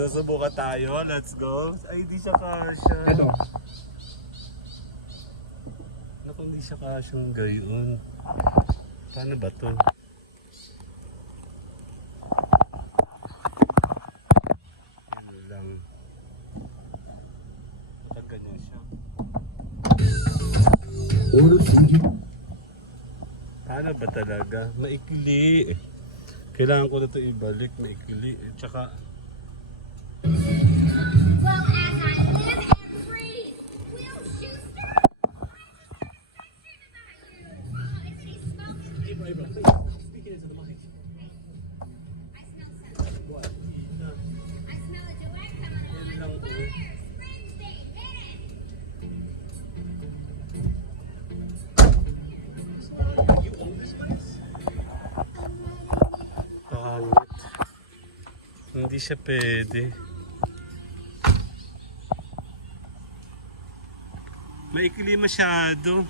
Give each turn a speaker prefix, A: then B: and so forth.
A: Susubukan tayo. Let's go. Ay, di siya kasha.
B: Ito.
A: Naku, hindi siya kasyang gayon. Paano ba to? Lang. Kapag ganyan siya.
B: Food you.
A: Paano ba talaga? Maikli. Kailangan ko na ito ibalik. Maikli. Eh, Tsaka, Hindi siya pwede. Maikli masyado.